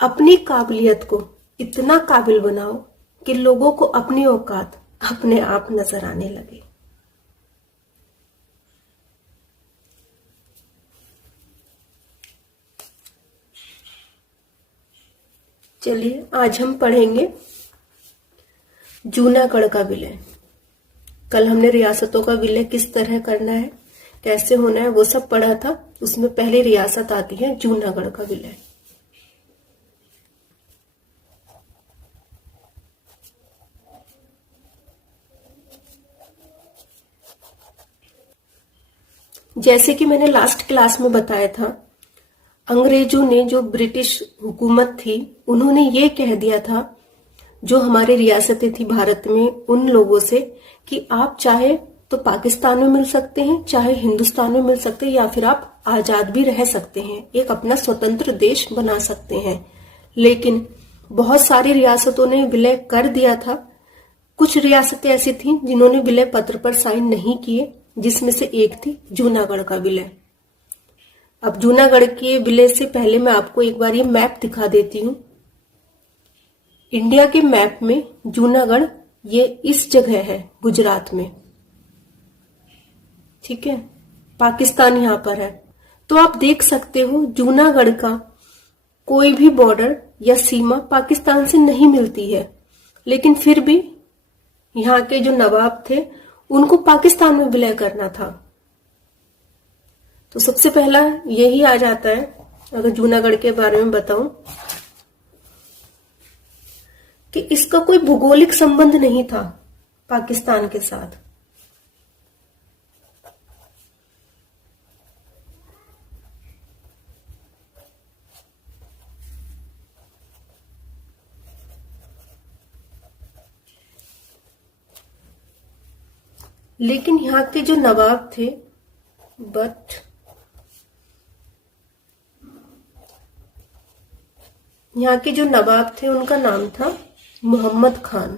अपनी काबिलियत को इतना काबिल बनाओ कि लोगों को अपनी औकात अपने आप नजर आने लगे। चलिए आज हम पढ़ेंगे जूनागढ़ का विलय। कल हमने रियासतों का विलय किस तरह करना है, कैसे होना है, वो सब पढ़ा था। उसमें पहली रियासत आती है जूनागढ़ का विलय। जैसे कि मैंने लास्ट क्लास में बताया था, अंग्रेजों ने, जो ब्रिटिश हुकूमत थी, उन्होंने ये कह दिया था जो हमारी रियासतें थी भारत में, उन लोगों से कि आप चाहे तो पाकिस्तान में मिल सकते हैं, चाहे हिंदुस्तान में मिल सकते हैं, या फिर आप आजाद भी रह सकते हैं, एक अपना स्वतंत्र देश बना सकते हैं। लेकिन बहुत सारी रियासतों ने विलय कर दिया था। कुछ रियासतें ऐसी थीं जिन्होंने विलय पत्र पर साइन नहीं किए, जिसमें से एक थी जूनागढ़ का विलय। अब जूनागढ़ के विलय से पहले मैं आपको एक बार ये मैप दिखा देती हूँ। इंडिया के मैप में जूनागढ़ ये इस जगह है, गुजरात में, ठीक है। पाकिस्तान यहां पर है। तो आप देख सकते हो जूनागढ़ का कोई भी बॉर्डर या सीमा पाकिस्तान से नहीं मिलती है, लेकिन फिर भी यहाँ के जो नवाब थे उनको पाकिस्तान में विलय करना था। तो सबसे पहला यही आ जाता है, अगर जूनागढ़ के बारे में बताऊं, कि इसका कोई भूगोलिक संबंध नहीं था पाकिस्तान के साथ। लेकिन यहाँ के जो नवाब थे, यहाँ के जो नवाब थे उनका नाम था मोहम्मद खान।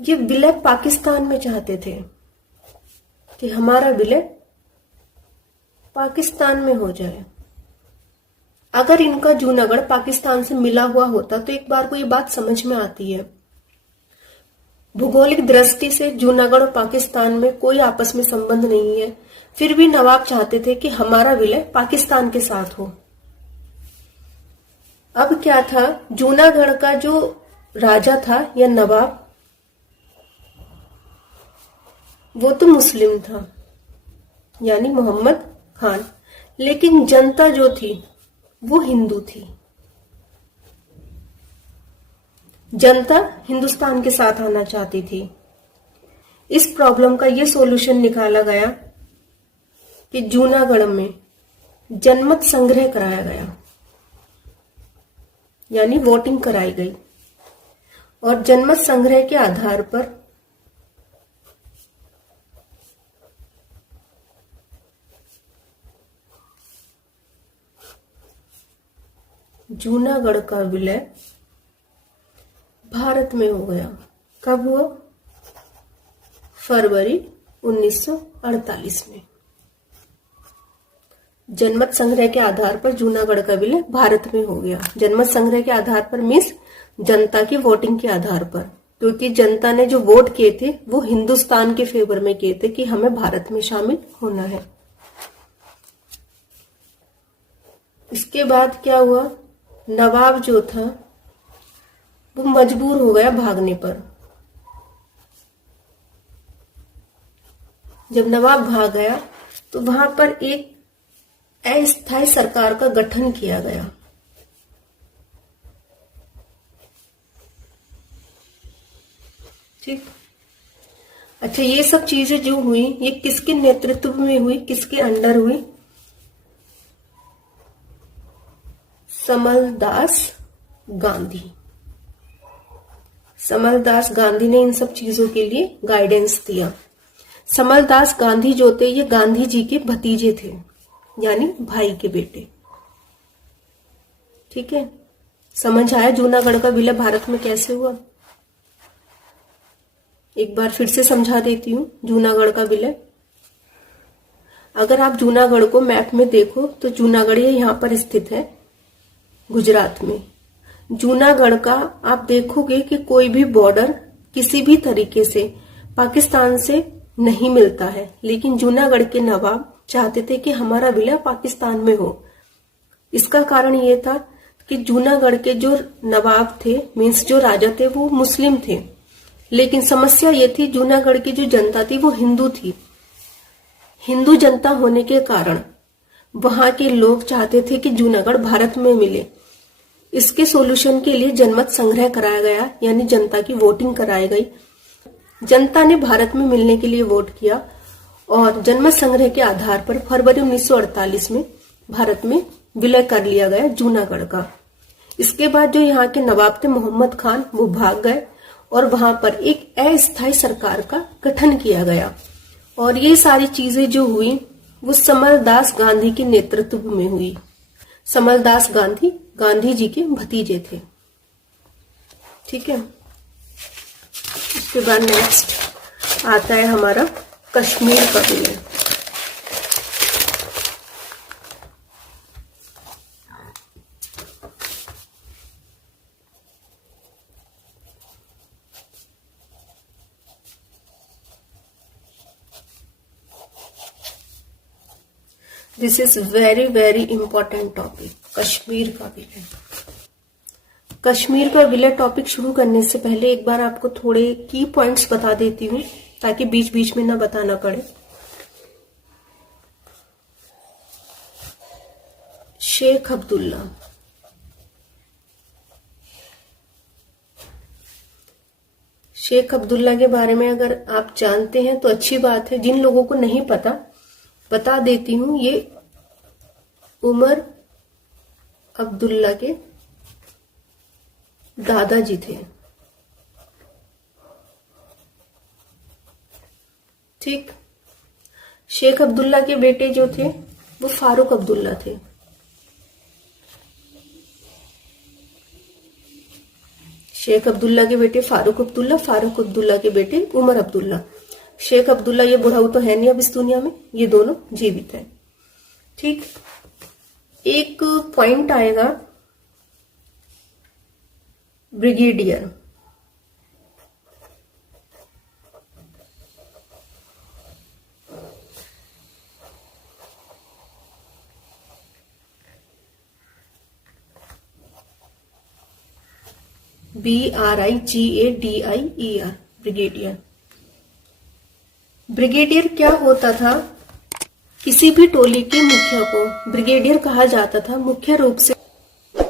ये विलय पाकिस्तान में चाहते थे कि हमारा विलय पाकिस्तान में हो जाए। अगर इनका जूनागढ़ पाकिस्तान से मिला हुआ होता तो एक बार को ये बात समझ में आती है। भूगोलिक दृष्टि से जूनागढ़ और पाकिस्तान में कोई आपस में संबंध नहीं है, फिर भी नवाब चाहते थे कि हमारा विलय पाकिस्तान के साथ हो। अब क्या था, जूनागढ़ का जो राजा था या नवाब, वो तो मुस्लिम था, यानी मोहम्मद खान, लेकिन जनता जो थी वो हिंदू थी। जनता हिंदुस्तान के साथ आना चाहती थी। इस प्रॉब्लम का ये सॉल्यूशन निकाला गया कि जूनागढ़ में जनमत संग्रह कराया गया, यानी वोटिंग कराई गई, और जनमत संग्रह के आधार पर जूनागढ़ का विलय भारत में हो गया। कब हुआ? फरवरी 1948 में। जनमत संग्रह के आधार पर जूनागढ़ का विलय भारत में हो गया। जनमत संग्रह के आधार पर मीन्स जनता की वोटिंग के आधार पर, क्योंकि जनता ने जो वोट किए थे वो हिंदुस्तान के फेवर में किए थे कि हमें भारत में शामिल होना है। इसके बाद क्या हुआ, नवाब जो था वो मजबूर हो गया भागने पर। जब नवाब भाग गया तो वहां पर एक अस्थायी सरकार का गठन किया गया। ठीक, अच्छा, ये सब चीजें जो हुई ये किसके नेतृत्व में हुई, किसके अंडर हुई? समलदास गांधी। समलदास गांधी ने इन सब चीजों के लिए गाइडेंस दिया। समलदास गांधी जो थे ये गांधी जी के भतीजे थे, यानी भाई के बेटे। ठीक है, समझ आया जूनागढ़ का विलय भारत में कैसे हुआ? एक बार फिर से समझा देती हूं जूनागढ़ का विलय। अगर आप जूनागढ़ को मैप में देखो तो जूनागढ़ ये यहाँ पर स्थित है गुजरात में। जूनागढ़ का आप देखोगे कि कोई भी बॉर्डर किसी भी तरीके से पाकिस्तान से नहीं मिलता है, लेकिन जूनागढ़ के नवाब चाहते थे कि हमारा विलय पाकिस्तान में हो। इसका कारण ये था कि जूनागढ़ के जो नवाब थे, मीन्स जो राजा थे, वो मुस्लिम थे, लेकिन समस्या ये थी जूनागढ़ की जो जनता थी वो हिंदू थी। हिंदू जनता होने के कारण वहां के लोग चाहते थे कि जूनागढ़ भारत में मिले। इसके सॉल्यूशन के लिए जनमत संग्रह कराया गया, यानी जनता की वोटिंग कराई गई। जनता ने भारत में मिलने के लिए वोट किया और जनमत संग्रह के आधार पर फरवरी 1948 में भारत में विलय कर लिया गया जूनागढ़ का। इसके बाद जो यहाँ के नवाब थे मोहम्मद खान, वो भाग गए और वहां पर एक अस्थायी सरकार का गठन किया गया। और ये सारी चीजें जो हुई वो समरदास गांधी के नेतृत्व में हुई। समरदास गांधी गांधी जी के भतीजे थे। ठीक है, उसके बाद नेक्स्ट आता है हमारा कश्मीर का विलय। This is very very important topic, Kashmir का विलय। कश्मीर का विलय टॉपिक शुरू करने से पहले एक बार आपको थोड़े की पॉइंट्स बता देती हूँ, ताकि बीच बीच में ना बताना पड़े। शेख अब्दुल्ला, शेख अब्दुल्ला के बारे में अगर आप जानते हैं तो अच्छी बात है। जिन लोगों को नहीं पता बता देती हूँ, ये उमर अब्दुल्ला के दादाजी थे। ठीक, शेख अब्दुल्ला के बेटे जो थे वो फारूक अब्दुल्ला थे। शेख अब्दुल्ला के बेटे फारूक अब्दुल्ला, फारूक अब्दुल्ला के बेटे उमर अब्दुल्ला। शेख अब्दुल्ला ये बुढ़ाऊ तो है नहीं अब इस दुनिया में, ये दोनों जीवित है। ठीक, एक पॉइंट आएगा ब्रिगेडियर। BRIGADIER, brigadier. ब्रिगेडियर क्या होता था? किसी भी टोली के मुखिया को ब्रिगेडियर कहा जाता था। मुख्य रूप से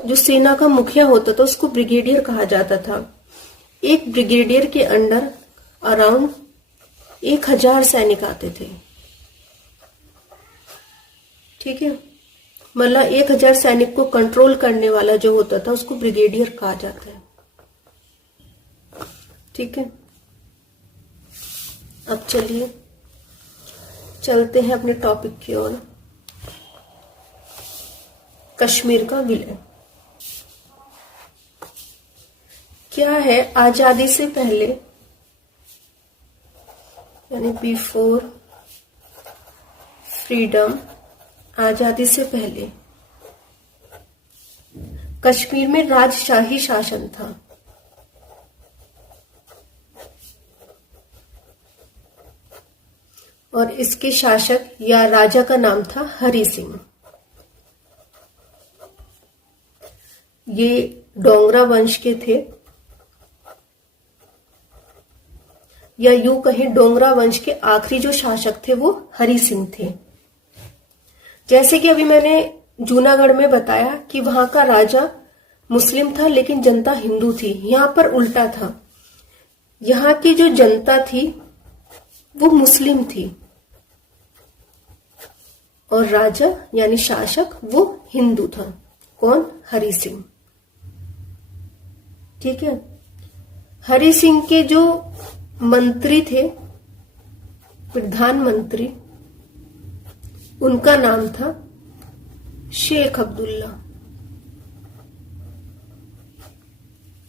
जो सेना का मुखिया होता था उसको ब्रिगेडियर कहा जाता था। एक ब्रिगेडियर के अंडर अराउंड 1000 सैनिक आते थे। ठीक है, मतलब 1000 सैनिक को कंट्रोल करने वाला जो होता था उसको ब्रिगेडियर कहा जाता है। ठीक है, अब चलिए चलते हैं अपने टॉपिक की ओर, कश्मीर का विलय। क्या है? आजादी से पहले, यानी बिफोर फ्रीडम, आजादी से पहले कश्मीर में राजशाही शासन था। और इसके शासक या राजा का नाम था हरि सिंह। ये डोगरा वंश के थे, या यूं कहें डोगरा वंश के आखिरी जो शासक थे वो हरि सिंह थे। जैसे कि अभी मैंने जूनागढ़ में बताया कि वहां का राजा मुस्लिम था लेकिन जनता हिंदू थी। यहां पर उल्टा था, यहां की जो जनता थी वो मुस्लिम थी और राजा यानी शासक वो हिंदू था। कौन? हरि सिंह। ठीक है, हरि सिंह के जो मंत्री थे, प्रधानमंत्री, उनका नाम था शेख अब्दुल्ला।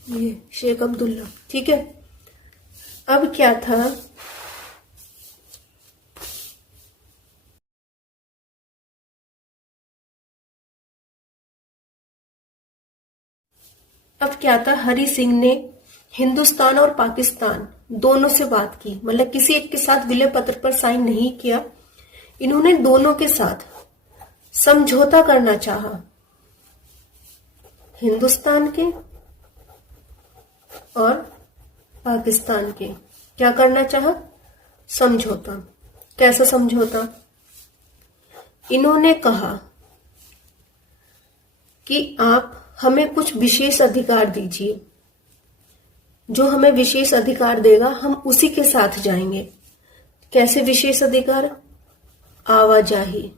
ये शेख अब्दुल्ला। ठीक है, अब क्या था अब क्या था, हरि सिंह ने हिंदुस्तान और पाकिस्तान दोनों से बात की, मतलब किसी एक के साथ विलय पत्र पर साइन नहीं किया। इन्होंने दोनों के साथ समझौता करना चाहा, हिंदुस्तान के और पाकिस्तान के। क्या करना चाहा? समझौता। कैसा समझौता? इन्होंने कहा कि आप हमें कुछ विशेष अधिकार दीजिए, जो हमें विशेष अधिकार देगा हम उसी के साथ जाएंगे। कैसे विशेष अधिकार? आवाजाही,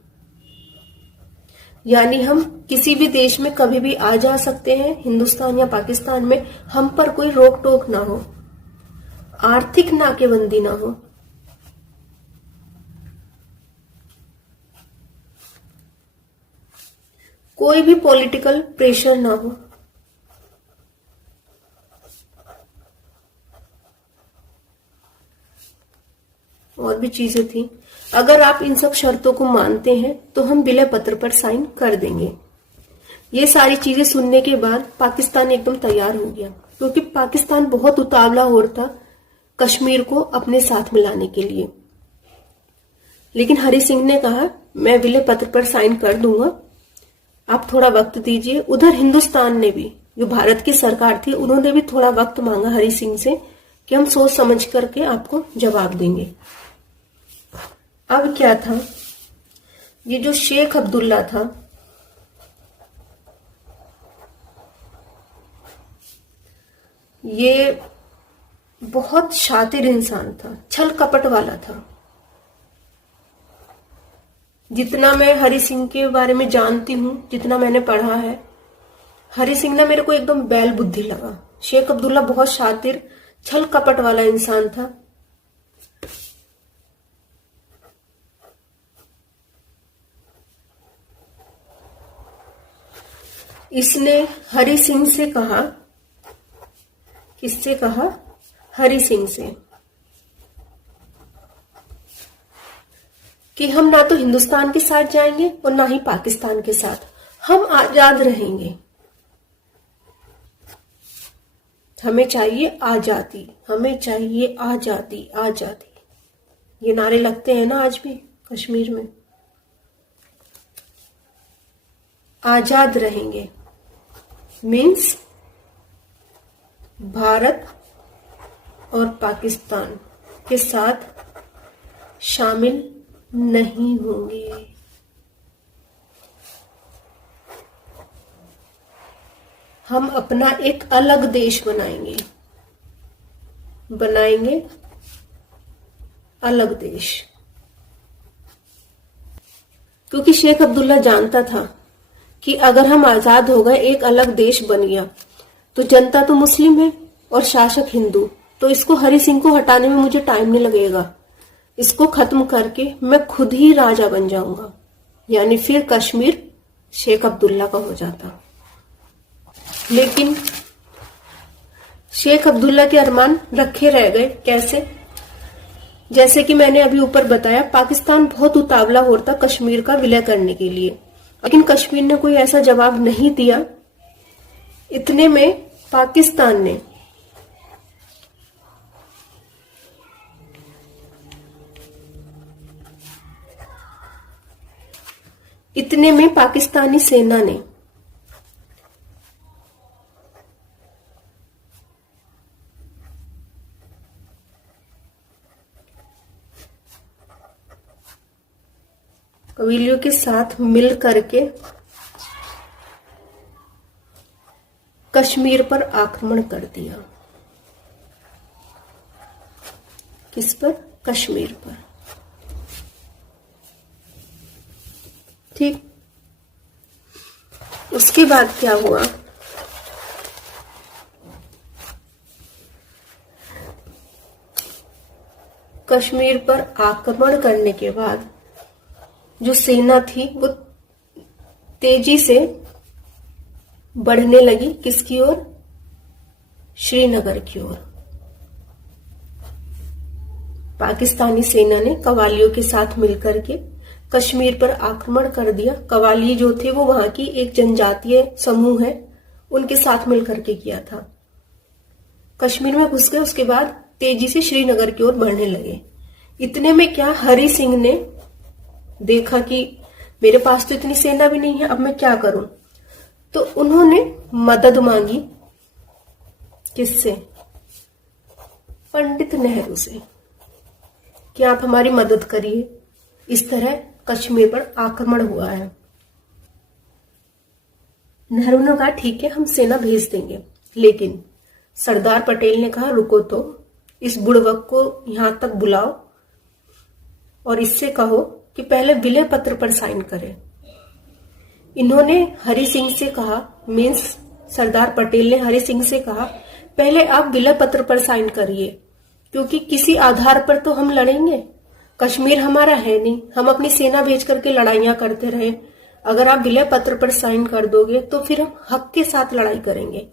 यानी हम किसी भी देश में कभी भी आ जा सकते हैं, हिंदुस्तान या पाकिस्तान में, हम पर कोई रोक टोक ना हो, आर्थिक नाकेबंदी ना हो, कोई भी पॉलिटिकल प्रेशर ना हो। और भी चीजें थी। अगर आप इन सब शर्तों को मानते हैं तो हम विलय पत्र पर साइन कर देंगे। ये सारी चीजें सुनने के बाद पाकिस्तान एकदम तैयार हो गया, क्योंकि पाकिस्तान बहुत उतावला हो रहा था कश्मीर को अपने साथ मिलाने के लिए। लेकिन हरि सिंह ने कहा मैं विलय पत्र पर साइन कर दूंगा, आप थोड़ा वक्त दीजिए। उधर हिंदुस्तान ने भी, जो भारत की सरकार थी, उन्होंने भी थोड़ा वक्त मांगा हरि सिंह से कि हम सोच समझ करके आपको जवाब देंगे। अब क्या था, ये जो शेख अब्दुल्ला था, ये बहुत शातिर इंसान था, छल कपट वाला था। जितना मैं हरि सिंह के बारे में जानती हूं, जितना मैंने पढ़ा है, हरि सिंह ना मेरे को एकदम बैल बुद्धि लगा। शेख अब्दुल्ला बहुत शातिर, छल कपट वाला इंसान था। इसने हरि सिंह से कहा, किससे कहा? हरि सिंह से, कि हम ना तो हिंदुस्तान के साथ जाएंगे और ना ही पाकिस्तान के साथ, हम आजाद रहेंगे। हमें चाहिए आजादी, हमें चाहिए आजादी, आजादी। ये नारे लगते हैं ना आज भी कश्मीर में। आजाद रहेंगे मीन्स भारत और पाकिस्तान के साथ शामिल नहीं होंगे। हम अपना एक अलग देश बनाएंगे अलग देश। क्योंकि शेख अब्दुल्ला जानता था कि अगर हम आजाद हो गए, एक अलग देश बन गया, तो जनता तो मुस्लिम है और शासक हिंदू, तो इसको हरि सिंह को हटाने में मुझे टाइम नहीं लगेगा। इसको खत्म करके मैं खुद ही राजा बन जाऊंगा, यानी फिर कश्मीर शेख अब्दुल्ला का हो जाता। लेकिन शेख अब्दुल्ला के अरमान रखे रह गए। कैसे? जैसे कि मैंने अभी ऊपर बताया, पाकिस्तान बहुत उतावला हो रहा था कश्मीर का विलय करने के लिए, लेकिन कश्मीर ने कोई ऐसा जवाब नहीं दिया। इतने में पाकिस्तान ने पाकिस्तानी सेना ने कबीलियों के साथ मिल करके कश्मीर पर आक्रमण कर दिया। किस पर? कश्मीर पर। ठीक। उसके बाद क्या हुआ? कश्मीर पर आक्रमण करने के बाद जो सेना थी वो तेजी से बढ़ने लगी। किसकी ओर? श्रीनगर की ओर। पाकिस्तानी सेना ने कवालियों के साथ मिलकर के कश्मीर पर आक्रमण कर दिया। कवाली जो थे वो वहां की एक जनजातीय समूह है, उनके साथ मिलकर के किया था। कश्मीर में घुस गए, उसके बाद तेजी से श्रीनगर की ओर बढ़ने लगे। इतने में क्या, हरि सिंह ने देखा कि मेरे पास तो इतनी सेना भी नहीं है, अब मैं क्या करूं। तो उन्होंने मदद मांगी, किससे? पंडित नेहरू से, कि आप हमारी मदद करिए, इस तरह कश्मीर पर आक्रमण हुआ है। नेहरू ने कहा ठीक है, हम सेना भेज देंगे, लेकिन सरदार पटेल ने कहा रुको, तो इस बुड़वक को यहां तक बुलाओ और इससे कहो कि पहले विलय पत्र पर साइन करे। इन्होंने हरि सिंह से कहा, मीन्स सरदार पटेल ने हरि सिंह से कहा पहले आप विलय पत्र पर साइन करिए, क्योंकि किसी आधार पर तो हम लड़ेंगे, कश्मीर हमारा है नहीं, हम अपनी सेना भेज करके लड़ाइयां करते रहे। अगर आप विलय पत्र पर साइन कर दोगे तो फिर हम हक के साथ लड़ाई करेंगे।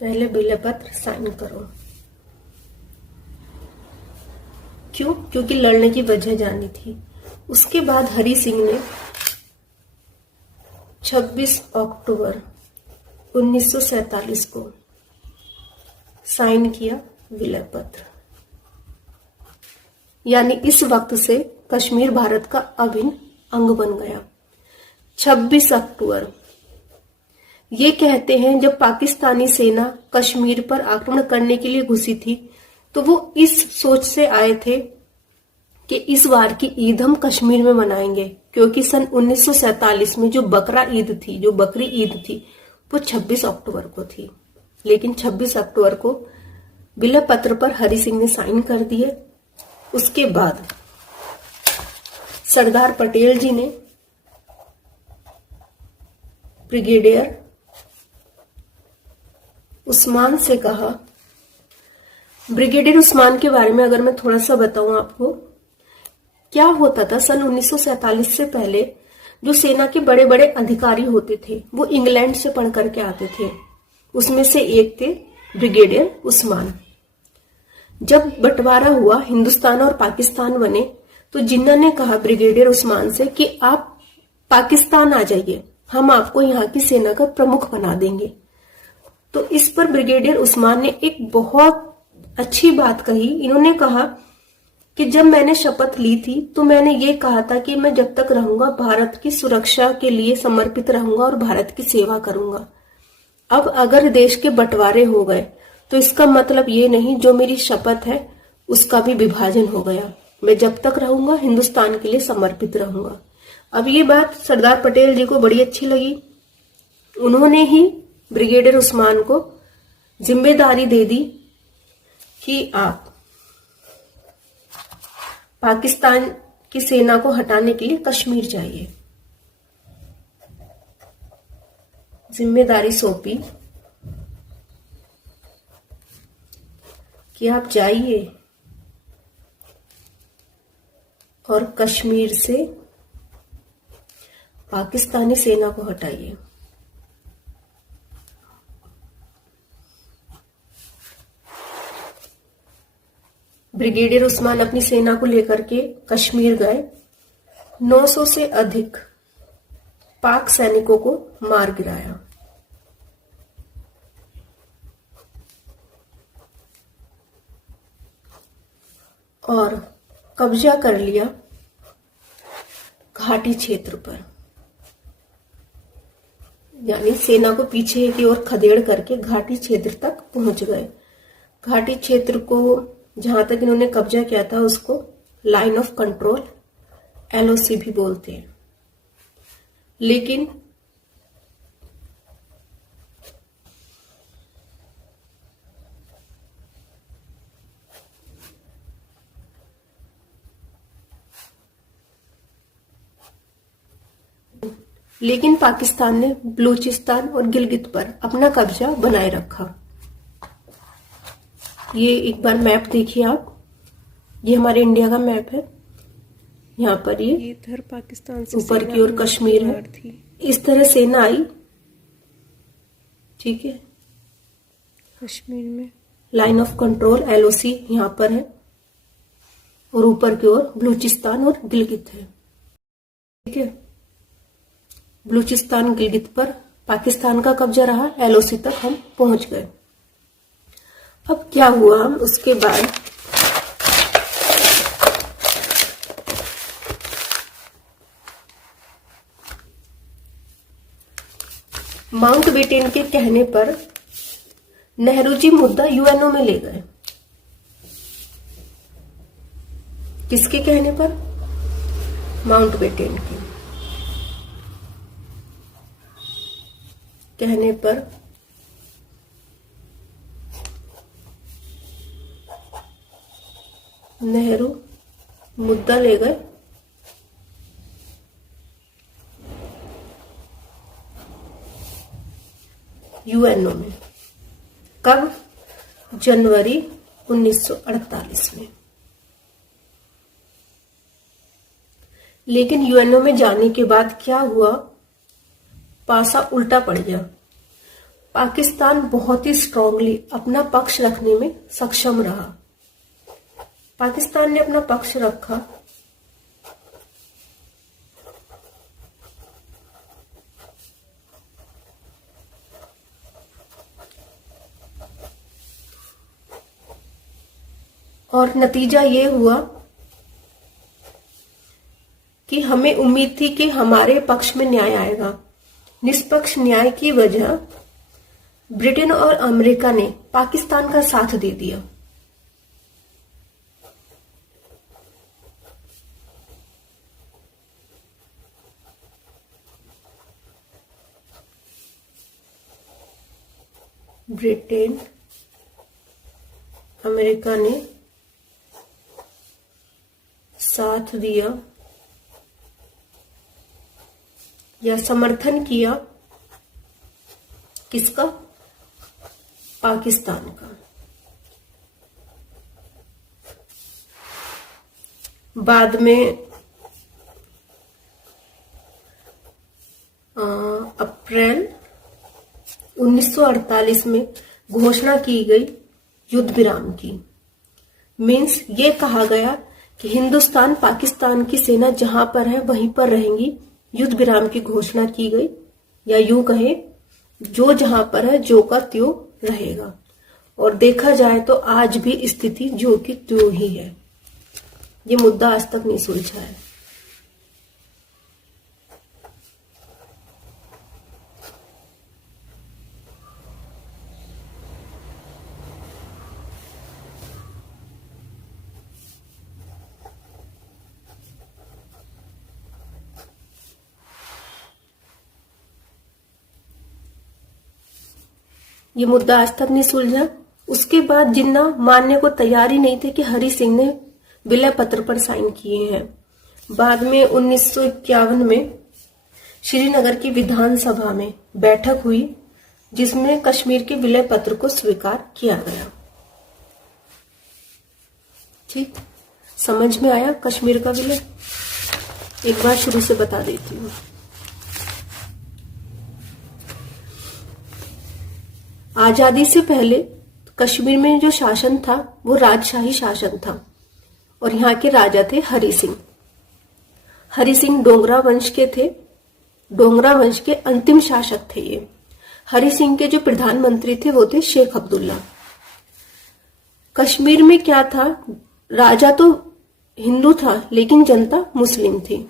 पहले विलय पत्र साइन करो। क्यों? क्योंकि लड़ने की वजह जानी थी। उसके बाद हरि सिंह ने 26 अक्टूबर 1947 को साइन किया विलय पत्र, यानी इस वक्त से कश्मीर भारत का अभिन्न अंग बन गया। 26 अक्टूबर, ये कहते हैं जब पाकिस्तानी सेना कश्मीर पर आक्रमण करने के लिए घुसी थी तो वो इस सोच से आए थे कि इस बार की ईद हम कश्मीर में मनाएंगे, क्योंकि सन 1947 में जो बकरा ईद थी, जो बकरी ईद थी, वो 26 अक्टूबर को थी। लेकिन 26 अक्टूबर को विलय पत्र पर हरि सिंह ने साइन कर दिए। उसके बाद सरदार पटेल जी ने ब्रिगेडियर उस्मान से कहा, ब्रिगेडियर उस्मान के बारे में अगर मैं थोड़ा सा बताऊं आपको, क्या होता था सन 1947 से पहले जो सेना के बड़े बड़े अधिकारी होते थे वो इंग्लैंड से पढ़ करके आते थे। उसमें से एक थे ब्रिगेडियर उस्मान। जब बंटवारा हुआ, हिंदुस्तान और पाकिस्तान बने, तो जिन्ना ने कहा ब्रिगेडियर उस्मान से कि आप पाकिस्तान आ जाइए, हम आपको यहाँ की सेना का प्रमुख बना देंगे। तो इस पर ब्रिगेडियर उस्मान ने एक बहुत अच्छी बात कही। इन्होंने कहा कि जब मैंने शपथ ली थी तो मैंने ये कहा था कि मैं जब तक रहूंगा भारत की सुरक्षा के लिए समर्पित रहूंगा और भारत की सेवा करूंगा। अब अगर देश के बंटवारे हो गए तो इसका मतलब ये नहीं जो मेरी शपथ है उसका भी विभाजन हो गया। मैं जब तक रहूंगा हिंदुस्तान के लिए समर्पित रहूंगा। अब ये बात सरदार पटेल जी को बड़ी अच्छी लगी। उन्होंने ही ब्रिगेडियर उस्मान को जिम्मेदारी दे दी कि आप पाकिस्तान की सेना को हटाने के लिए कश्मीर जाइए। जिम्मेदारी सौंपी कि आप जाइए और कश्मीर से पाकिस्तानी सेना को हटाइए। ब्रिगेडियर उस्मान अपनी सेना को लेकर के कश्मीर गए। 900 से अधिक पाक सैनिकों को मार गिराया। और कब्जा कर लिया घाटी क्षेत्र पर, यानी सेना को पीछे की ओर खदेड़ करके घाटी क्षेत्र तक पहुंच गए। घाटी क्षेत्र को जहां तक इन्होंने कब्जा किया था उसको लाइन ऑफ कंट्रोल LOC भी बोलते हैं। लेकिन पाकिस्तान ने बलूचिस्तान और गिलगित पर अपना कब्जा बनाए रखा। ये एक बार मैप देखिए आप, ये हमारे इंडिया का मैप है। यहाँ पर ये इधर पाकिस्तान से ऊपर की ओर कश्मीर है। इस तरह सेना आई, ठीक है, कश्मीर में लाइन ऑफ कंट्रोल LOC यहाँ पर है और ऊपर की ओर बलूचिस्तान और गिलगित है। ठीक है, बलूचिस्तान गिलगित पर पाकिस्तान का कब्जा रहा, LOC तक हम पहुंच गए। अब क्या हुआ उसके बाद, माउंटबेटन के कहने पर नेहरू जी मुद्दा UNO में ले गए। किसके कहने पर? माउंटबेटन के कहने पर नेहरू मुद्दा ले गए UNO में। कब? जनवरी 1948 में। लेकिन UNO में जाने के बाद क्या हुआ? पासा उल्टा पड़ गया। पाकिस्तान बहुत ही स्ट्रांगली अपना पक्ष रखने में सक्षम रहा। पाकिस्तान ने अपना पक्ष रखा। और नतीजा ये हुआ कि हमें उम्मीद थी कि हमारे पक्ष में न्याय आएगा। निष्पक्ष न्याय की वजह ब्रिटेन और अमेरिका ने पाकिस्तान का साथ दे दिया। ब्रिटेन, अमेरिका ने साथ दिया या समर्थन किया किसका? पाकिस्तान का। बाद में अप्रैल 1948 में घोषणा की गई युद्ध विराम की। मीन्स ये कहा गया कि हिंदुस्तान पाकिस्तान की सेना जहां पर है वहीं पर रहेंगी। युद्ध विराम की घोषणा की गई, या यूं कहे जो जहां पर है जो का त्यों रहेगा। और देखा जाए तो आज भी स्थिति जो की त्यों ही है। ये मुद्दा आज तक नहीं सुलझा है। ये मुद्दा आज तक नहीं सुलझा। उसके बाद जिन्ना मानने को तैयार ही नहीं थे कि हरि सिंह ने विलय पत्र पर साइन किए हैं। बाद में 1951 में श्रीनगर की विधानसभा में बैठक हुई जिसमें कश्मीर के विलय पत्र को स्वीकार किया गया। ठीक, समझ में आया कश्मीर का विलय? एक बार शुरू से बता देती हूँ। आजादी से पहले कश्मीर में जो शासन था वो राजशाही शासन था और यहाँ के राजा थे हरि सिंह। हरि सिंह डोगरा वंश के थे। डोगरा वंश के अंतिम शासक थे ये। हरि सिंह के जो प्रधानमंत्री थे वो थे शेख अब्दुल्ला। कश्मीर में क्या था? राजा तो हिंदू था लेकिन जनता मुस्लिम थी।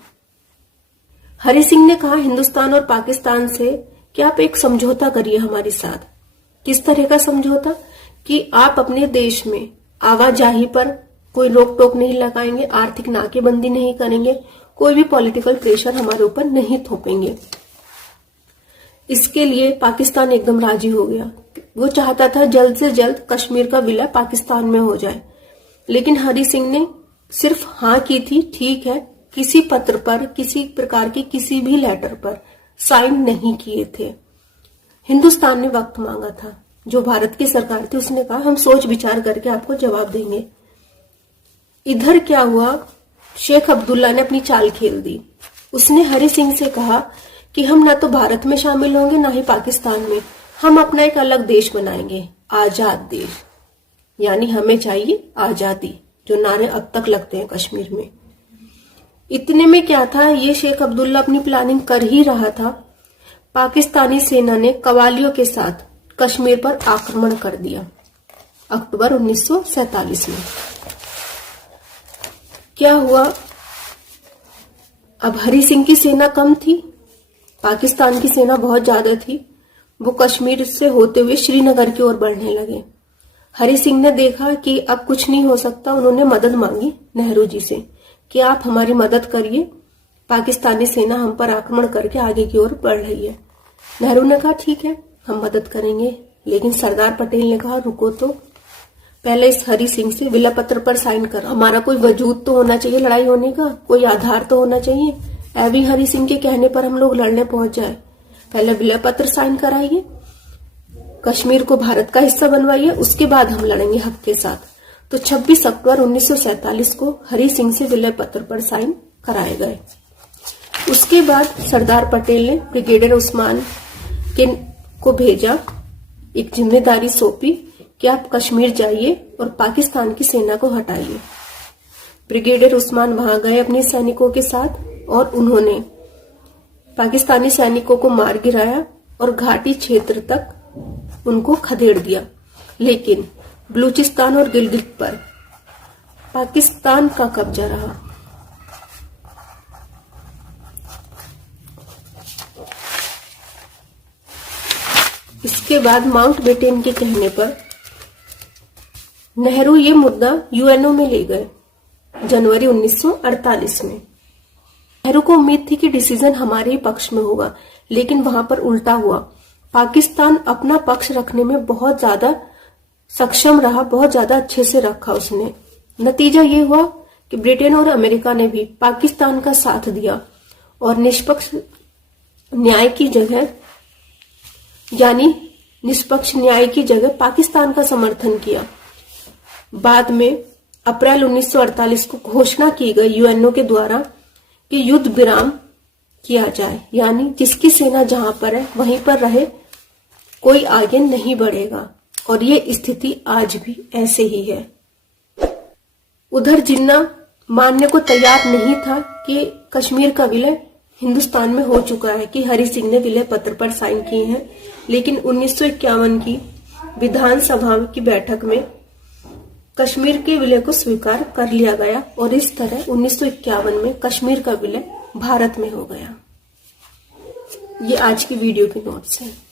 हरि सिंह ने कहा हिंदुस्तान और पाकिस्तान से कि आप एक समझौता करिए हमारे साथ। किस तरह का समझौता? कि आप अपने देश में आवाजाही पर कोई रोक टोक नहीं लगाएंगे, आर्थिक नाकेबंदी नहीं करेंगे, कोई भी पॉलिटिकल प्रेशर हमारे ऊपर नहीं थोपेंगे। इसके लिए पाकिस्तान एकदम राजी हो गया। वो चाहता था जल्द से जल्द कश्मीर का विलय पाकिस्तान में हो जाए, लेकिन हरि सिंह ने सिर्फ हाँ की थी। ठीक है, किसी पत्र पर, किसी प्रकार के किसी भी लेटर पर साइन नहीं किए थे। हिंदुस्तान ने वक्त मांगा था। जो भारत की सरकार थी उसने कहा हम सोच विचार करके आपको जवाब देंगे। इधर क्या हुआ? शेख अब्दुल्ला ने अपनी चाल खेल दी। उसने हरि सिंह से कहा कि हम ना तो भारत में शामिल होंगे ना ही पाकिस्तान में, हम अपना एक अलग देश बनाएंगे। आजाद देश, यानी हमें चाहिए आजादी, जो नारे अब तक लगते हैं कश्मीर में। इतने में क्या था, ये शेख अब्दुल्ला अपनी प्लानिंग कर ही रहा था, पाकिस्तानी सेना ने कवालियों के साथ कश्मीर पर आक्रमण कर दिया अक्टूबर 1947 में। क्या हुआ, अब हरि सिंह की सेना कम थी, पाकिस्तान की सेना बहुत ज्यादा थी। वो कश्मीर से होते हुए श्रीनगर की ओर बढ़ने लगे। हरि सिंह ने देखा कि अब कुछ नहीं हो सकता। उन्होंने मदद मांगी नेहरू जी से कि आप हमारी मदद करिए, पाकिस्तानी सेना हम पर आक्रमण करके आगे की ओर बढ़ रही है। नेहरू ने कहा ठीक है, हम मदद करेंगे। लेकिन सरदार पटेल ने कहा रुको, तो पहले इस हरि सिंह से विलय पत्र पर साइन कर, हमारा कोई वजूद तो होना चाहिए लड़ाई होने का, कोई आधार तो होना चाहिए। अभी हरि सिंह के कहने पर हम लोग लड़ने पहुंच जाए, पहले विलय पत्र साइन कराइए, कश्मीर को भारत का हिस्सा बनवाइए, उसके बाद हम लड़ेंगे हक के साथ। तो 26 अक्टूबर 1947 को हरि सिंह से विलय पत्र पर साइन कराए गए। उसके बाद सरदार पटेल ने ब्रिगेडियर उस्मान को भेजा, एक जिम्मेदारी सौंपी कि आप कश्मीर जाइए और पाकिस्तान की सेना को हटाइए। ब्रिगेडियर उस्मान वहां गए अपने सैनिकों के साथ और उन्होंने पाकिस्तानी सैनिकों को मार गिराया और घाटी क्षेत्र तक उनको खदेड़ दिया। लेकिन बलूचिस्तान और गिलगित पर पाकिस्तान का कब्जा रहा। इसके बाद माउंटबेटन के कहने पर नेहरू ये मुद्दा यूएनओ में ले गए जनवरी 1948 में। नेहरू को उम्मीद थी कि डिसीजन हमारे ही पक्ष में होगा, लेकिन वहां पर उल्टा हुआ। पाकिस्तान अपना पक्ष रखने में बहुत ज्यादा सक्षम रहा, बहुत ज्यादा अच्छे से रखा उसने। नतीजा ये हुआ कि ब्रिटेन और अमेरिका ने भी पाकिस्तान का साथ दिया और निष्पक्ष न्याय की जगह, यानी निष्पक्ष न्याय की जगह पाकिस्तान का समर्थन किया। बाद में अप्रैल 1948 को घोषणा की गई यूएनओ के द्वारा कि युद्ध विराम किया जाए, यानी जिसकी सेना जहां पर है वहीं पर रहे, कोई आगे नहीं बढ़ेगा। और ये स्थिति आज भी ऐसे ही है। उधर जिन्ना मानने को तैयार नहीं था कि कश्मीर का विलय हिंदुस्तान में हो चुका है, कि हरि सिंह ने विलय पत्र पर साइन किए हैं। लेकिन 1951 की विधानसभा की बैठक में कश्मीर के विलय को स्वीकार कर लिया गया और इस तरह 1951 में कश्मीर का विलय भारत में हो गया। ये आज की वीडियो की नोट्स है।